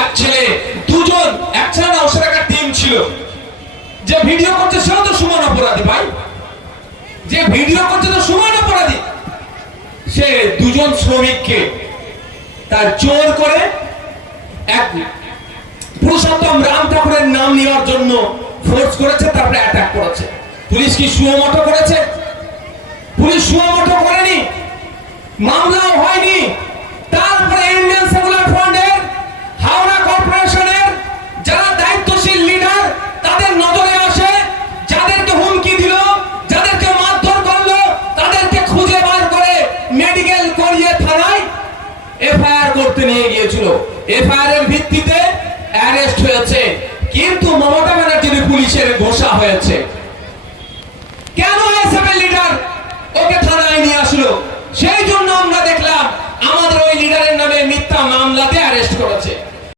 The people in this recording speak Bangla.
এক ছেলে, দুজন এক ছেলে না ওর একটা টিম ছিল। যে ভিডিও করছে সেও তো সমান অপরাধী ভাই। যে ভিডিও করছে তো সমান অপরাধী। সে দুজন শ্রমিককে তার জোর করে এক পুরুষোত্তম রাম ঠাকুরের নাম নেওয়ার জন্য ফোর্স করেছে, তারপরে অ্যাটাক করেছে। পুলিশ কি সুমোটো করেছে? পুলিশ সুমোটো করেনি? মামলাও হয়নি। এফআইআর করতে নিয়ে গিয়েছিল। এফআইআর এর ভিত্তিতে অ্যারেস্ট হয়েছে। কিন্তু মমতা ব্যানার্জির পুলিশের ঘোষা হয়েছে। কেন এসএফএল লিডার ওকে থানায় নিয়ে আসলো? সেই জন্য আমরা দেখলাম আমাদের ওই লিডারের নামে মিথ্যা মামলাতে অ্যারেস্ট করেছে।